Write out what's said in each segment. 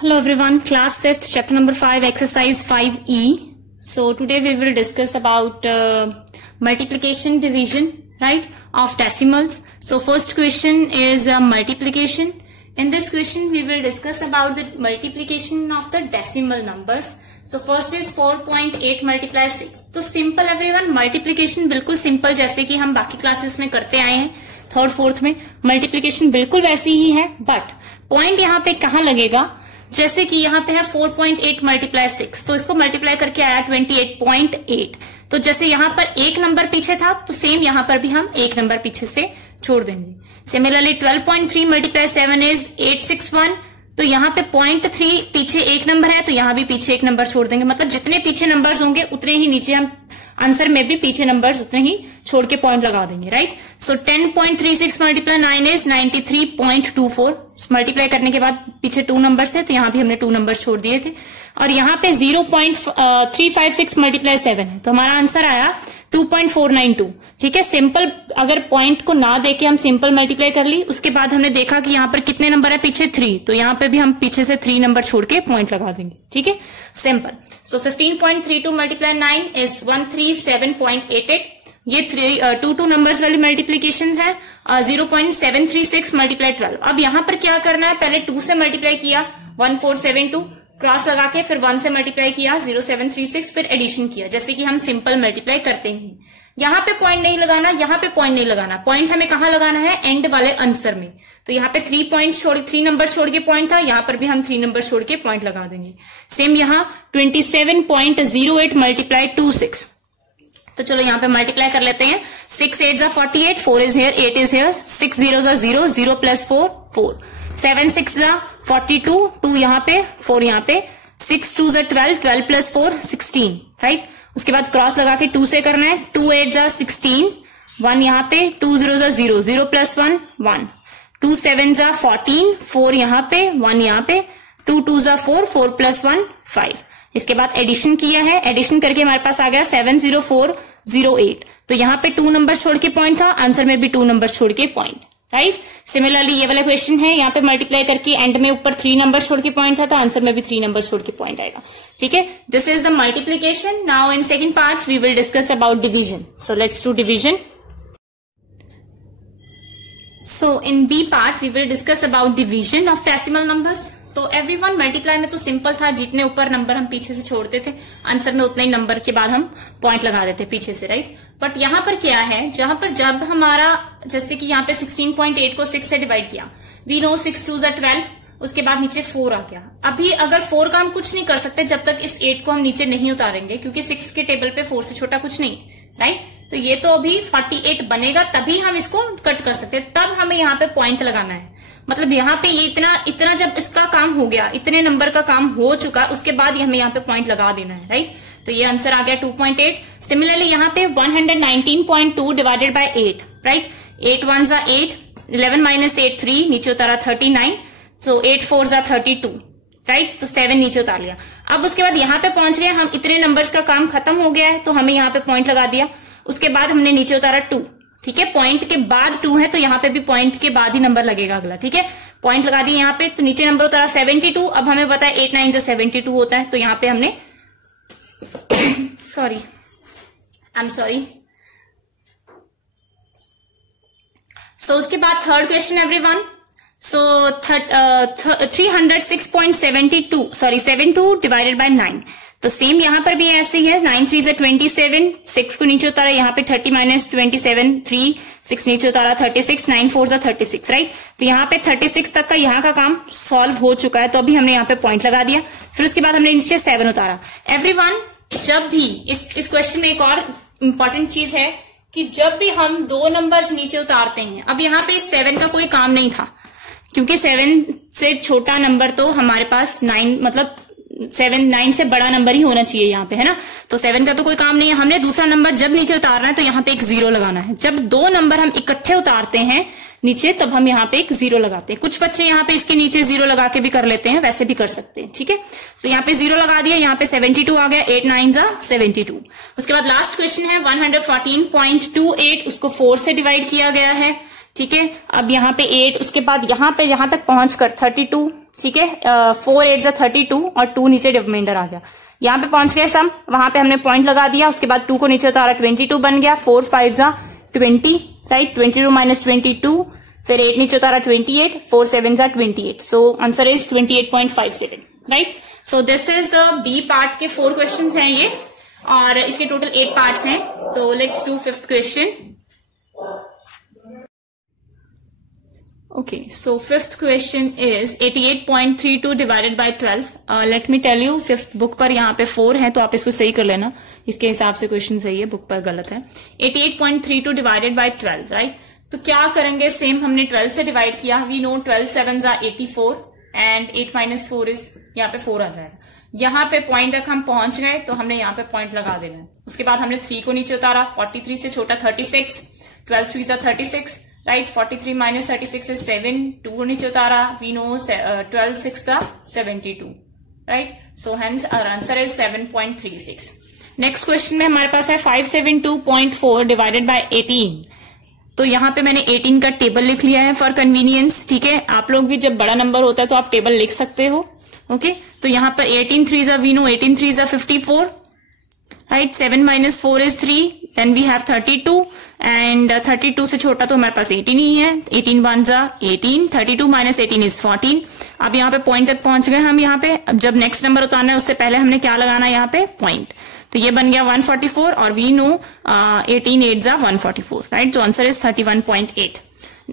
Hello everyone, class 5th, chapter number 5, exercise 5E. So today we will discuss about multiplication, division, right, of decimals. So first question is multiplication. In this question we will discuss about the multiplication of the decimal numbers. So first is 4.8 multiply 6. तो simple everyone, multiplication बिल्कुल simple जैसे कि हम बाकी classes में करते आए हैं थर्ड फोर्थ में, multiplication बिल्कुल वैसी ही है, बट पॉइंट यहाँ पे कहाँ लगेगा, जैसे कि यहाँ पे है 4.8 मल्टीप्लाई 6, तो इसको मल्टीप्लाई करके आया 28.8। तो जैसे यहाँ पर एक नंबर पीछे था तो सेम यहाँ पर भी हम एक नंबर पीछे से छोड़ देंगे। सिमिलरली 12.3 मल्टीप्लाई 7 इज 861, तो यहाँ पे 0.3 पीछे एक नंबर है तो यहाँ भी पीछे एक नंबर छोड़ देंगे। मतलब जितने पीछे नंबर्स होंगे उतने ही नीचे हम आंसर में भी पीछे नंबर्स उतने ही छोड़ के पॉइंट लगा देंगे, right. So 10.36 multiply 9 is 93.24। Multiply करने के बाद पीछे 2 नंबर्स थे तो यहाँ भी हमने 2 नंबर्स छोड़ दिए थे। और यहाँ पे 0.356 मल्टीप्लाई 7 है तो हमारा आंसर आया 2.492। ठीक है, सिंपल अगर पॉइंट को ना देके हम सिंपल मल्टीप्लाई कर ली, उसके बाद हमने देखा कि यहाँ पर कितने नंबर है पीछे 3, तो यहाँ पे भी हम पीछे से 3 नंबर छोड़ के पॉइंट लगा देंगे। ठीक है, सिंपल। So 15.32 multiply 9 is 137.88। ये 2 नंबर्स वाली मल्टीप्लीकेशन है। 0.736 मल्टीप्लाई 12। अब यहाँ पर क्या करना है, पहले 2 से मल्टीप्लाई किया 1472, क्रॉस लगा के फिर 1 से मल्टीप्लाई किया 0736, फिर एडिशन किया जैसे कि हम सिंपल मल्टीप्लाई करते हैं। यहाँ पे पॉइंट नहीं लगाना, यहाँ पे पॉइंट नहीं लगाना, पॉइंट हमें कहाँ लगाना है, एंड वाले आंसर में। तो यहाँ पे 3 नंबर छोड़ के पॉइंट था, यहाँ पर भी हम 3 नंबर छोड़ के पॉइंट लगा देंगे। सेम यहाँ 27.08 मल्टीप्लाई 26। तो चलो यहाँ पे मल्टीप्लाई कर लेते हैं। 6 8 जा 48, 4 इज हेयर, 8 इज हेयर, 6 0 जा 0, 0 प्लस 4 4, 7 6 जा 42, 2 यहाँ पे 4 यहाँ पे, 6 2 जा 12, 12 प्लस 4 16, राइट। उसके बाद क्रॉस लगा के 2 से करना है। 2 8 जा 16, 1 यहाँ पे, 2 0 जा 0, 0 प्लस 1 1, 2 7 जा 14, 4 यहाँ पे 1 यहाँ पे, 2 2 जा 4, 4 प्लस 1 5। इसके बाद एडिशन किया है, एडिशन करके हमारे पास आ गया 70408। तो यहाँ पे 2 नंबर छोड़ के पॉइंट था, आंसर में भी 2 नंबर छोड़ के पॉइंट, राइट। सिमिलरली ये वाला क्वेश्चन है, यहाँ पे मल्टीप्लाई करके एंड में ऊपर 3 नंबर छोड़ के पॉइंट था तो आंसर में भी 3 नंबर छोड़ के पॉइंट आएगा। ठीक है, this is the multiplication. Now in second parts we will discuss about division. So let's do division. So in B part we will discuss about division of decimal numbers. तो everyone, multiply में तो simple था, जितने ऊपर number हम पीछे से छोड़ते थे आंसर में उतने ही नंबर के बाद हम पॉइंट लगा देते पीछे से, राइट। बट यहाँ पर क्या है, जहां पर जब हमारा जैसे कि यहाँ पे 16.8 को 6 से डिवाइड किया, वी नो 6 2 जा 12, उसके बाद नीचे 4 आ गया। अभी अगर 4 का हम कुछ नहीं कर सकते जब तक इस 8 को हम नीचे नहीं उतारेंगे, क्योंकि 6 के टेबल पे 4 से छोटा कुछ नहीं, राइट। तो ये तो अभी 48 बनेगा, तभी हम इसको कट कर सकते हैं, तब हमें यहाँ पे पॉइंट लगाना है। मतलब यहाँ पे ये इतना जब इसका काम हो गया, इतने नंबर का काम हो चुका, उसके बाद हमें यहाँ पे पॉइंट लगा देना है, राइट। तो ये आंसर आ गया 2.8। सिमिलरली यहाँ पे 119.2 डिवाइडेड बाय 8, राइट। 8 1 जा 8, 11 माइनस 8 3, नीचे उतारा 39, सो 8 4 जा 32, राइट। तो 7 नीचे उतार लिया। अब उसके बाद यहाँ पे पहुंच गए हम, इतने नंबर्स का काम खत्म हो गया है तो हमें यहाँ पे पॉइंट लगा दिया। उसके बाद हमने नीचे उतारा 2, ठीक है, पॉइंट के बाद 2 है तो यहाँ पे भी पॉइंट के बाद ही नंबर लगेगा अगला। ठीक है, पॉइंट लगा दिए यहाँ पे, तो नीचे नंबर उतारा 72। अब हमें पता है 8 9 जा 72 होता है, तो यहाँ पे हमने सॉरी, आई एम सॉरी। सो उसके बाद third question everyone. So 306.72 divided by 9। तो सेम यहाँ पर भी ऐसे ही है, 9 3 जा 27, 6 को नीचे उतारा, यहाँ पे 30 माइनस 27 3, 6 नीचे उतारा 36, 9 4 जा 36, राइट। तो यहाँ पे 36 तक का यहाँ का काम सॉल्व हो चुका है, तो अभी हमने यहाँ पे पॉइंट लगा दिया। फिर उसके बाद हमने नीचे 7 उतारा। एवरीवन, जब भी इस क्वेश्चन में एक और इम्पोर्टेंट चीज है कि जब भी हम 2 नंबर्स नीचे उतारते हैं, अब यहाँ पे 7 का कोई काम नहीं था, क्योंकि 7 से छोटा नंबर तो हमारे पास 9, मतलब 7 9 से बड़ा नंबर ही होना चाहिए यहाँ पे, है ना। तो 7 का तो कोई काम नहीं है। हमने दूसरा नंबर जब नीचे उतारना है तो यहाँ पे एक 0 लगाना है। जब 2 नंबर हम इकट्ठे उतारते हैं नीचे, तब हम यहाँ पे एक 0 लगाते हैं। कुछ बच्चे यहाँ पे इसके नीचे 0 लगा के भी कर लेते हैं, वैसे भी कर सकते हैं। ठीक है, तो यहाँ पे 0 लगा दिया, यहाँ पे 72 आ गया, 8 9 जा 72। उसके बाद लास्ट क्वेश्चन है 114.28, उसको 4 से डिवाइड किया गया है। ठीक है, अब यहाँ पे 8, उसके बाद यहाँ पे यहां तक पहुंचकर 32, ठीक है, 4 8 जा 32 और 2 नीचे रिमाइंडर आ गया। यहाँ पे पहुंच गए सम, वहां पे हमने पॉइंट लगा दिया, उसके बाद 2 को नीचे उतारा, 22 बन गया, 4 5 जा 20, राइट, 22 माइनस 22, फिर 8 नीचे उतारा 28, 4 7 जा 28, so answer is 28.57, right. So this is the B part के 4 क्वेश्चंस हैं ये, और इसके टोटल 8 पार्ट्स हैं। सो let's do fifth question. Okay, so fifth question is 88.32 divided by 12. Let me tell you, fifth book पर यहाँ पे 4 है, तो आप इसको सही कर लेना, इसके हिसाब से क्वेश्चन सही है, बुक पर गलत है। 88.32 divided by 12, राइट। तो क्या करेंगे, सेम हमने 12 से डिवाइड किया, वी नो 12 7 जा 84 एंड 8 माइनस 4 इज, यहाँ पे 4 आ जाएगा। यहाँ पे पॉइंट तक हम पहुंच गए, तो हमने यहाँ पे पॉइंट लगा देना है। उसके बाद हमने 3 को नीचे उतारा, 43 से छोटा 36, 12 3 जा 36, राइट, 43 माइनस 36 इज 7, 2 को नीचे उतारा, वी नो 12 6 जा 72, right. So hence our answer is 7.36। Next question में हमारे पास है 572.4 डिवाइडेड बाय 18। तो यहाँ पे मैंने 18 का टेबल लिख लिया है फॉर कन्वीनियंस, ठीक है। आप लोग भी जब बड़ा नंबर होता है तो आप टेबल लिख सकते हो, ओके। तो यहाँ पर 18 3 जा, वी नो 18 3 जा 54, right, 7 minus 4 is 3, then we have 32 and 32 से छोटा तो हमारे पास 18 ही है, 18 1 जा 18, 32 माइनस 18 इज 14। अब यहाँ पे पॉइंट तक पहुंच गए हम। यहाँ पे अब जब नेक्स्ट नंबर उतारना है उससे पहले हमने क्या लगाना है, यहाँ पे पॉइंट, तो ये बन गया 144 और वी नो 18 8 जा 144, राइट। तो answer is 31.8।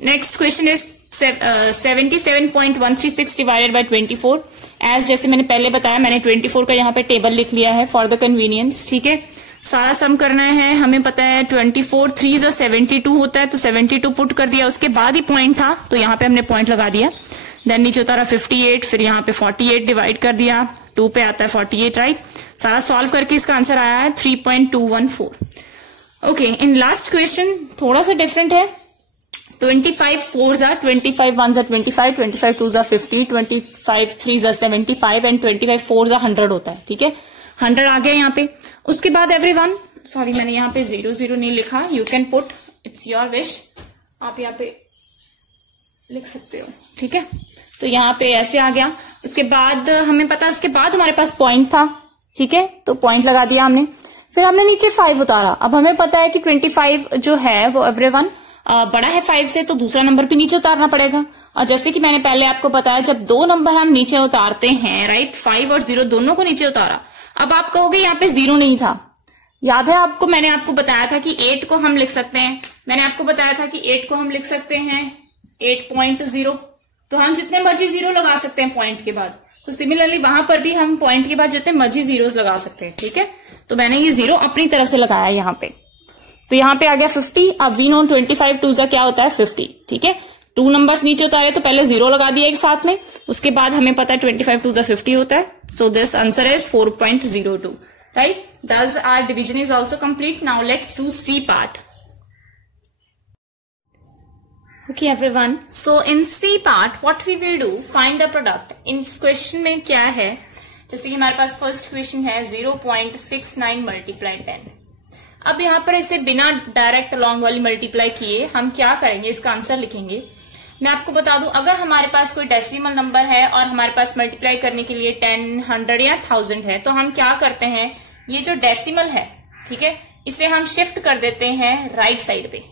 Next question is 77.136 divided by 24। As जैसे मैंने पहले बताया, मैंने 24 का यहाँ पे टेबल लिख लिया है फॉर द कन्वीनियंस, ठीक है। सारा सम करना है, हमें पता है 24 3 जा 72 होता है, तो 72 पुट कर दिया, उसके बाद ही पॉइंट था, तो यहाँ पे हमने पॉइंट लगा दिया। देन नीचे उतारा 58, फिर यहाँ पे 48 डिवाइड कर दिया, 2 पे आता है 48, राइट। सारा सॉल्व करके इसका आंसर आया है 3.214। ओके, इन लास्ट क्वेश्चन थोड़ा सा डिफरेंट है। 25 4 जा 25 1 जा 25, 25 2 जा 50, 25 3 जा 75 एंड 25 4 जा 100 होता है, ठीक है। 100 आ गया यहाँ पे। उसके बाद एवरीवन, सॉरी मैंने यहाँ पे 0 0 नहीं लिखा, you can put, it's your wish, आप यहाँ पे लिख सकते हो, ठीक है। तो यहाँ पे ऐसे आ गया। उसके बाद हमें पता, उसके बाद हमारे पास पॉइंट था, ठीक है, तो पॉइंट लगा दिया हमने। फिर हमने नीचे 5 उतारा। अब हमें पता है कि 25 जो है वो एवरीवन बड़ा है 5 से, तो दूसरा नंबर भी नीचे उतारना पड़ेगा। और जैसे कि मैंने पहले आपको बताया, जब 2 नंबर हम नीचे उतारते हैं, राइट, 5 और 0 दोनों को नीचे उतारा। अब आप कहोगे यहाँ पे 0 नहीं था, याद है आपको, मैंने आपको बताया था कि 8 को हम लिख सकते हैं, मैंने आपको बताया था कि 8 को हम लिख सकते हैं 8.0, तो हम जितने मर्जी 0 लगा सकते हैं पॉइंट के बाद। तो सिमिलरली वहां पर भी हम पॉइंट के बाद जितने मर्जी 0 लगा सकते हैं, ठीक है। तो मैंने ये 0 अपनी तरफ से लगाया यहाँ पे, तो यहाँ पे आ गया 50। अब वी नो 25 2 जा क्या होता है 50, ठीक है। 2 नंबर्स नीचे उतारे तो पहले 0 लगा दिया एक साथ में, उसके बाद हमें पता है 25 2 जा 50 होता है। So this answer is 4.02, right. Thus our division is also complete. Now let's do C part. Okay everyone, so in C part what we will do, find the product. In इस क्वेश्चन में क्या है, जैसे कि हमारे पास first question है 0.69 multiply 10। अब यहाँ पर इसे बिना डायरेक्ट लॉन्ग वाली मल्टीप्लाई किए हम क्या करेंगे, इसका आंसर लिखेंगे। मैं आपको बता दूं, अगर हमारे पास कोई डेसिमल नंबर है और हमारे पास मल्टीप्लाई करने के लिए 10, 100 या 1000 है, तो हम क्या करते हैं, ये जो डेसिमल है, ठीक है, इसे हम शिफ्ट कर देते हैं राइट साइड पे।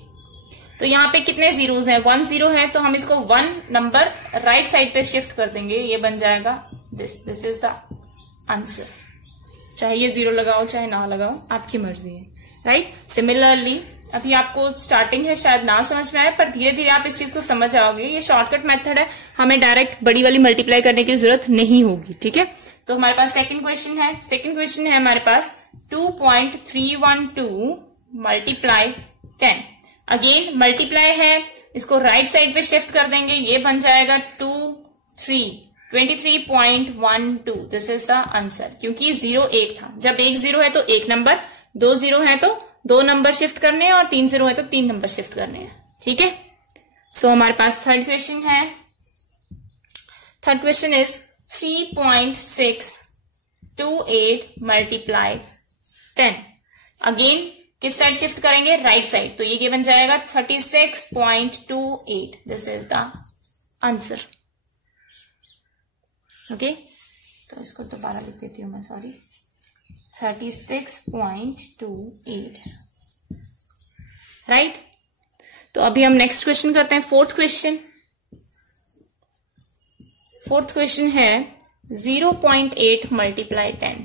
तो यहाँ पे कितने जीरोस हैं, 1 0 है, तो हम इसको 1 नंबर राइट साइड पे शिफ्ट कर देंगे, ये बन जाएगा दिस इज द आंसर। चाहे ये 0 लगाओ चाहे ना लगाओ, आपकी मर्जी है, राइट। सिमिलरली अभी आपको स्टार्टिंग है, शायद ना समझ में आए, पर धीरे धीरे आप इस चीज को समझ जाओगे। ये शॉर्टकट मेथड है, हमें डायरेक्ट बड़ी वाली मल्टीप्लाई करने की जरूरत नहीं होगी, ठीक है। तो हमारे पास सेकंड क्वेश्चन है, सेकंड क्वेश्चन है हमारे पास 2.312 मल्टीप्लाई 10। अगेन मल्टीप्लाई है, इसको राइट साइड पे शिफ्ट कर देंगे, ये बन जाएगा 23.12। दिस इज द आंसर, क्योंकि 0 1 था। जब 1 0 है तो 1 नंबर, 2 0 है तो 2 नंबर शिफ्ट करने हैं, और 3 0 है तो 3 नंबर शिफ्ट करने हैं, ठीक है। सो हमारे पास थर्ड क्वेश्चन है। Third question is 3.628 multiply 10। Again किस साइड शिफ्ट करेंगे, राइट साइड, तो ये बन जाएगा 36.28। This is the answer. Okay, तो इसको दोबारा लिख देती हूँ मैं, सॉरी, 36.28, राइट। तो अभी हम नेक्स्ट क्वेश्चन करते हैं, फोर्थ क्वेश्चन। फोर्थ क्वेश्चन है 0.8 मल्टीप्लाई 10।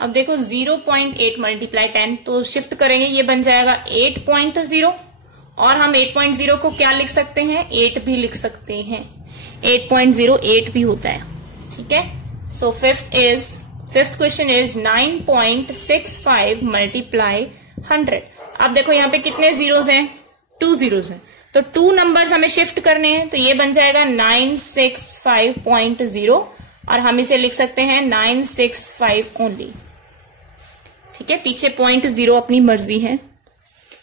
अब देखो 0.8 मल्टीप्लाई 10, तो शिफ्ट करेंगे, ये बन जाएगा 8.0, और हम 8.0 को क्या लिख सकते हैं, 8 भी लिख सकते हैं। 8.0 8 भी होता है, ठीक है। So fifth question is 9.65 multiply 100। अब देखो यहाँ पे कितने जीरोस हैं, 2 जीरोस हैं, तो 2 नंबर्स हमें शिफ्ट करने हैं, तो ये बन जाएगा 965.0, और हम इसे लिख सकते हैं 965 ओनली, ठीक है। पीछे 0.0 अपनी मर्जी है।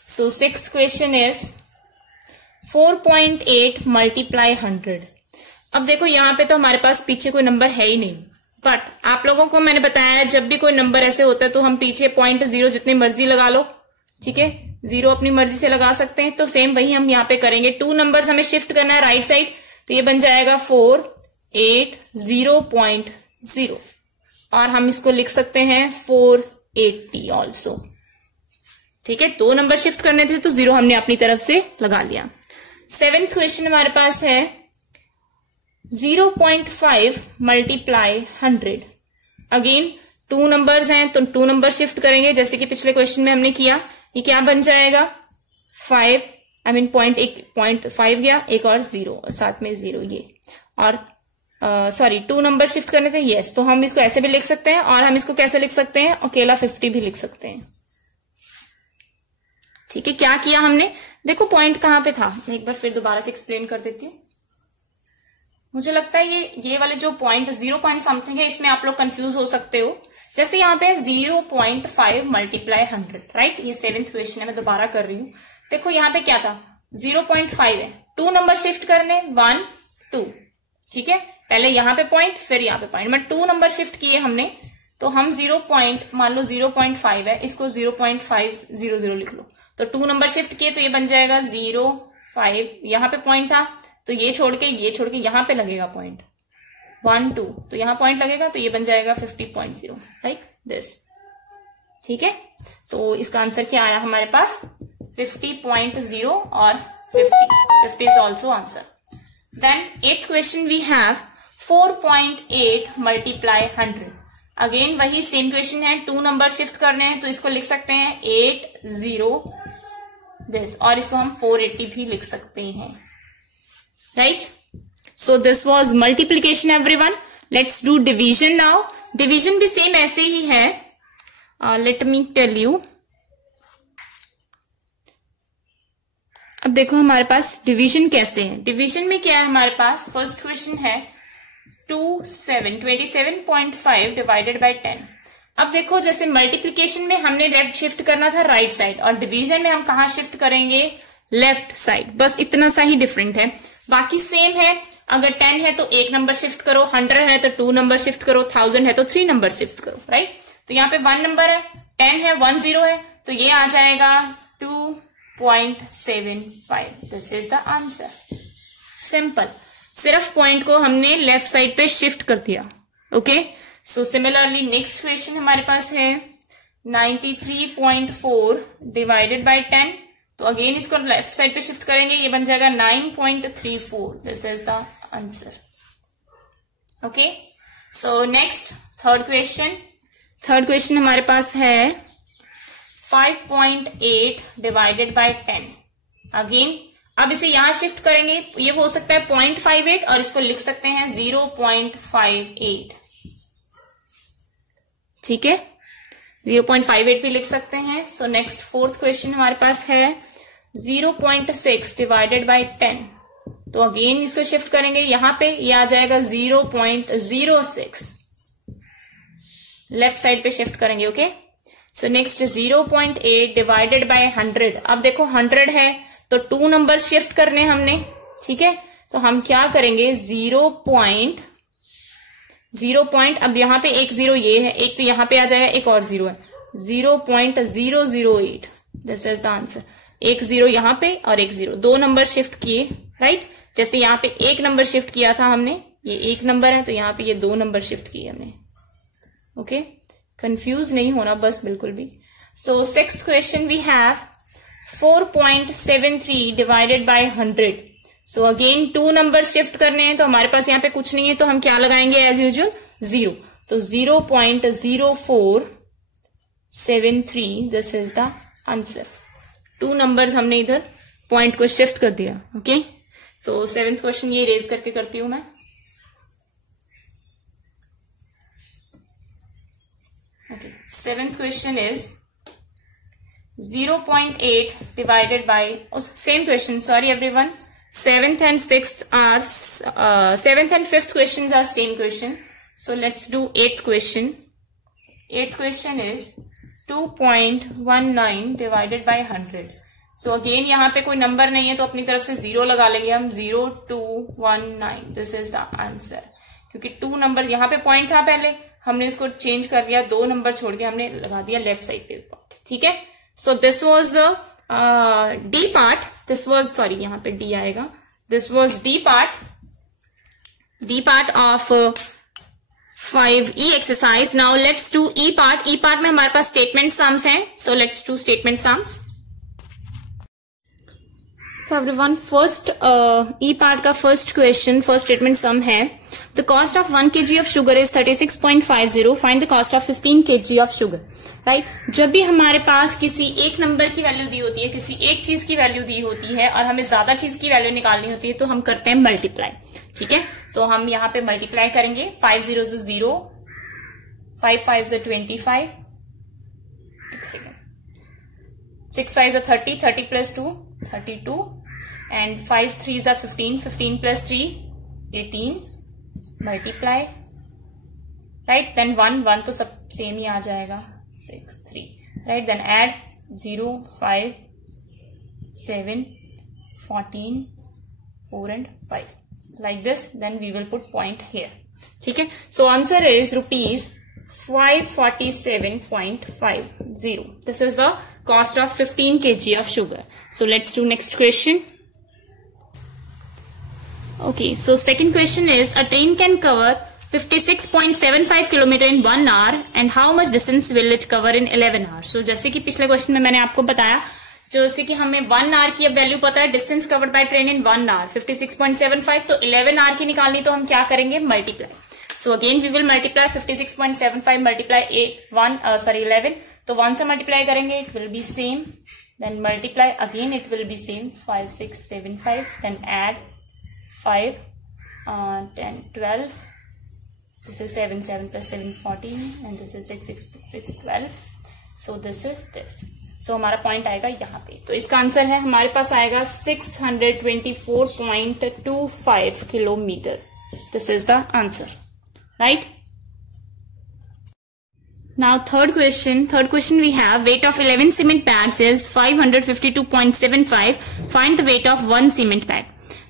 सो सिक्स्थ क्वेश्चन इज 4.8 मल्टीप्लाई 100। अब देखो यहाँ पे तो हमारे पास पीछे कोई नंबर है ही नहीं, बट आप लोगों को मैंने बताया जब भी कोई नंबर ऐसे होता है तो हम पीछे 0.0 जितनी मर्जी लगा लो, ठीक है, 0 अपनी मर्जी से लगा सकते हैं। तो सेम वही हम यहाँ पे करेंगे, 2 नंबर्स हमें शिफ्ट करना है राइट साइड, तो ये बन जाएगा 480.0, और हम इसको लिख सकते हैं 480 ऑल्सो, ठीक है। 2 नंबर शिफ्ट करने थे तो 0 हमने अपनी तरफ से लगा लिया। सेवेंथ क्वेश्चन हमारे पास है 0.5 मल्टीप्लाई 100। अगेन 2 नंबर्स हैं तो 2 नंबर शिफ्ट करेंगे, जैसे कि पिछले क्वेश्चन में हमने किया। ये क्या बन जाएगा 0.5 गया, एक और 0, साथ में 0 ये, और सॉरी 2 नंबर शिफ्ट करने थे, यस, तो हम इसको ऐसे भी लिख सकते हैं, और हम इसको कैसे लिख सकते हैं, अकेला 50 भी लिख सकते हैं, ठीक है। क्या किया हमने, देखो पॉइंट कहां पे था, मैं एक बार फिर दोबारा से एक्सप्लेन कर देती हूँ। मुझे लगता है ये वाले जो पॉइंट 0 पॉइंट समथिंग है, इसमें आप लोग कंफ्यूज हो सकते हो। जैसे यहाँ पे 0.5 मल्टीप्लाई 100, राइट, ये 7th क्वेश्चन है, मैं दोबारा कर रही हूँ। देखो यहाँ पे क्या था, 0.5 है, 2 नंबर शिफ्ट करने, 1 2, ठीक है। पहले यहाँ पे पॉइंट, फिर यहाँ पे पॉइंट, बट 2 नंबर शिफ्ट किए हमने, तो हम 0 पॉइंट, मान लो 0.5 है, इसको 0.500 लिख लो। तो 2 नंबर शिफ्ट किए तो ये बन जाएगा 0.5, यहाँ पे पॉइंट था तो ये छोड़ के यहाँ पे लगेगा पॉइंट, 1 2, तो यहाँ पॉइंट लगेगा, तो ये बन जाएगा 50.0, लाइक दिस, ठीक है। तो इसका आंसर क्या आया हमारे पास, 50.0 और 50 is also answer. Then 8th question we have 4.8 multiply 100। Again वही सेम क्वेश्चन है, 2 नंबर शिफ्ट करने हैं, तो इसको लिख सकते हैं 80 दिस, और इसको हम 480 भी लिख सकते हैं, right. So this was multiplication everyone. Let's do division now. Division भी सेम ऐसे ही है, लेट मी टेल यू। अब देखो हमारे पास डिवीजन कैसे है। डिवीजन में क्या है हमारे पास, फर्स्ट क्वेश्चन है 27.5 डिवाइडेड बाय 10। अब देखो जैसे मल्टीप्लीकेशन में हमने लेफ्ट शिफ्ट करना था राइट साइड, और डिवीजन में हम कहा शिफ्ट करेंगे, लेफ्ट साइड, बस इतना सा ही डिफरेंट है, बाकी सेम है। अगर 10 है तो 1 नंबर शिफ्ट करो, 100 है तो 2 नंबर शिफ्ट करो, 1000 है तो 3 नंबर शिफ्ट करो, राइट। तो यहाँ पे 1 नंबर है, 10 है, 1 0 है, तो ये आ जाएगा 2.75। This is the answer, simple. सिर्फ पॉइंट को हमने लेफ्ट साइड पे शिफ्ट कर दिया, okay. So similarly next question हमारे पास है 93.4 डिवाइडेड बाय 10। तो अगेन इसको लेफ्ट साइड पे शिफ्ट करेंगे, ये बन जाएगा 9.34। This is the answer, okay. So next third question हमारे पास है 5.8 डिवाइडेड बाय 10। अगेन अब इसे यहां शिफ्ट करेंगे, ये हो सकता है 0.58, और इसको लिख सकते हैं 0.58, ठीक है, 0.58 भी लिख सकते हैं। सो नेक्स्ट फोर्थ क्वेश्चन हमारे पास है 0.6 डिवाइडेड बाय 10। तो अगेन इसको शिफ्ट करेंगे, यहां पे ये आ जाएगा 0.06, लेफ्ट साइड पे शिफ्ट करेंगे, okay. So next 0.8 divided by 100। अब देखो 100 है तो 2 नंबर शिफ्ट करने हमने, ठीक है। तो हम क्या करेंगे, 0 पॉइंट, अब यहाँ पे एक 0 ये है, एक तो यहाँ पे आ जाएगा, एक और 0 है, 0.008। This is the answer. एक 0 यहाँ पे और एक 0, 2 नंबर शिफ्ट किए, राइट। जैसे यहाँ पे 1 नंबर शिफ्ट किया था हमने, ये 1 नंबर है तो यहाँ पे ये 2 नंबर शिफ्ट किए हमने. ओके, कंफ्यूज नहीं होना बस बिल्कुल भी. So 6th question we have 4.73 divided by 100. So again 2 number shift करने हैं तो हमारे पास यहाँ पे कुछ नहीं है तो हम क्या लगाएंगे एज यूजुअल 0. तो 0.0473 this is the answer. 2 numbers हमने इधर पॉइंट को शिफ्ट कर दिया. ओके, सो 7th क्वेश्चन ये रेज करके करती हूं मैं. Okay, 7th question is 0.8 divided by, same question, sorry everyone, 7th and 6th are 7th and 5th questions are same question. So let's do 8th question. 8th question is 2.19 divided by 100. So again यहाँ पे कोई number नहीं है तो अपनी तरफ से 0 लगा लेंगे हम. 0219 दिस इज द आंसर. क्योंकि 2 नंबर यहाँ पे पॉइंट था पहले, हमने इसको चेंज कर दिया, 2 नंबर छोड़ के हमने लगा दिया लेफ्ट साइड पे पॉइंट. ठीक है, so this was D part. This was, sorry यहाँ पे डी आएगा. This was D part of 5E exercise. Now let's do E part. E part में हमारे पास स्टेटमेंट सम्स हैं. सो let's do statement sums. So everyone, first E part का first question, first statement sum है the cost of 1 kg of sugar is 36.50. Find the cost of 15 kg of sugar. Right? जब भी हमारे पास किसी एक number की value दी होती है, किसी एक चीज की वैल्यू दी होती है और हमें ज्यादा चीज की वैल्यू निकालनी होती है तो हम करते हैं मल्टीप्लाई. ठीक है, सो हम यहाँ पे मल्टीप्लाई करेंगे. 5 0 0, 5 5 25, 6 5 30, 30 plus 2 32, and 5 3s are 15, 15 plus 3 18. Multiply, right? Then 1 तो सब सेम ही आ जाएगा. 6 3, right? Then add 0 5 7 14 4 and 5 like this. Then we will put point here. ठीक है, so answer is rupees 547.50. This is the cost of 15 kg of sugar. So let's do next question. Okay, so second question is a train can cover 56.75 kilometer in 1 hour and how much distance will it cover in 11 hours? So जैसे कि पिछले question में मैंने आपको बताया, जैसे कि हमें 1 hour की अब वैल्यू पता है, distance covered by train in 1 hour 56.75, तो 11 hour की निकालनी तो हम क्या करेंगे, multiply. So again we will multiply 56.75 multiply 11. तो 1 से मल्टीप्लाई करेंगे, it will be same. Then multiply again, it will be same. 5 6 7 5. Then add 5 10 12. This is 7 7 plus 7 14 and this is 6 6 6 12. So this is this. So हमारा point आएगा यहाँ पे. तो इसका answer है हमारे पास आएगा 624.25 kilometre. This is the answer. Right? Now third question we have weight of 11 cement bags is 552.75. Find the weight of 1 cement bag.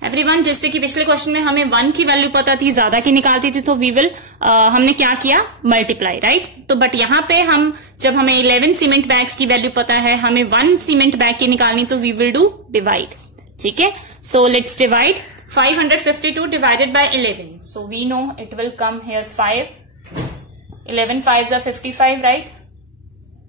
Everyone, जैसे कि पिछले क्वेश्चन में हमें 1 की वैल्यू पता थी, ज्यादा की निकालती थी, तो वी विल हमने क्या किया, मल्टीप्लाई. राइट? तो बट यहाँ पे हम जब हमें 11 सीमेंट बैग्स की वैल्यू पता है, हमें 1 सीमेंट बैग की निकालनी, तो वी विल डू डिवाइड. ठीक है, so let's divide. 552 divided by 11. So we know it will come here 5. 11 5s are 55, right?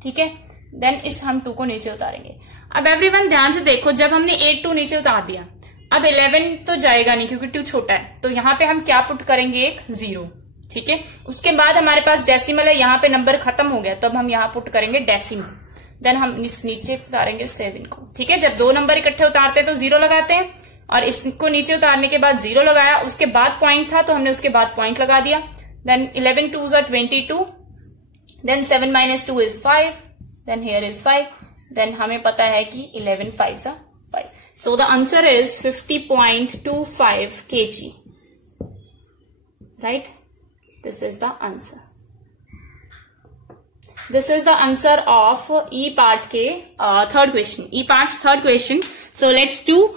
ठीक है, देन इस हम 2 को नीचे उतारेंगे. अब एवरीवन ध्यान से देखो, जब हमने 8 2 नीचे उतार दिया, अब 11 तो जाएगा नहीं क्योंकि 2 छोटा है, तो यहाँ पे हम क्या पुट करेंगे, एक 0. ठीक है, उसके बाद हमारे पास डेसिमल है, यहाँ पे नंबर खत्म हो गया, तो अब हम यहाँ पुट करेंगे डेसिमल. देन हम इस नीचे उतारेंगे 7 को. ठीक है, जब 2 नंबर इकट्ठे उतारते हैं तो 0 लगाते हैं, और इसको नीचे उतारने के बाद 0 लगाया, उसके बाद पॉइंट था तो हमने उसके बाद पॉइंट लगा दिया. Then 11 2s are 22, then 7 minus 2 is 5, then here is 5, then हमें पता है कि 11 5s are 5. So the answer is 50.25 kg. Right? This is the answer. This is the answer of E part के third question. E part's third question. So let's do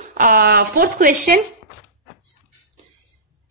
fourth question.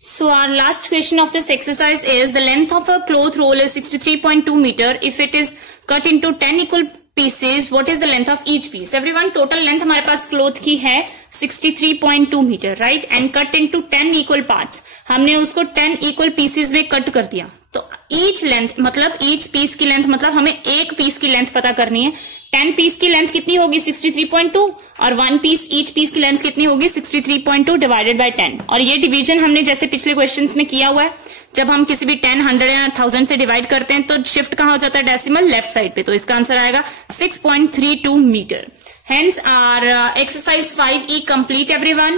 So our last question of this exercise is the length of a cloth roll is 63.2 meter. If it is cut into 10 equal pieces, what is the length of each piece? Everyone, total length हमारे पास cloth की है 63.2 metre, right, and cut into 10 equal parts. हमने उसको 10 equal pieces में cut कर दिया. तो each length मतलब ईच पीस की लेंथ मतलब हमें एक पीस की लेंथ पता करनी है. 10 पीस की लेंथ कितनी होगी 63.2 और 1 पीस ईच पीस की लेंथ कितनी होगी 63.2 डिवाइडेड बाय 10. और ये डिवीजन हमने जैसे पिछले क्वेश्चंस में किया हुआ है, जब हम किसी भी 10, 100 या 1000 से डिवाइड करते हैं तो शिफ्ट कहां हो जाता है, डेसिमल लेफ्ट साइड पे. तो इसका आंसर आएगा 6.32 metre. Hence our exercise 5E complete, everyone.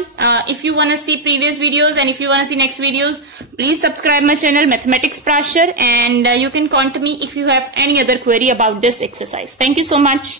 If you want to see previous videos and if you want to see next videos, please subscribe my channel Mathematics Prashar, and you can contact me if you have any other query about this exercise. Thank you so much.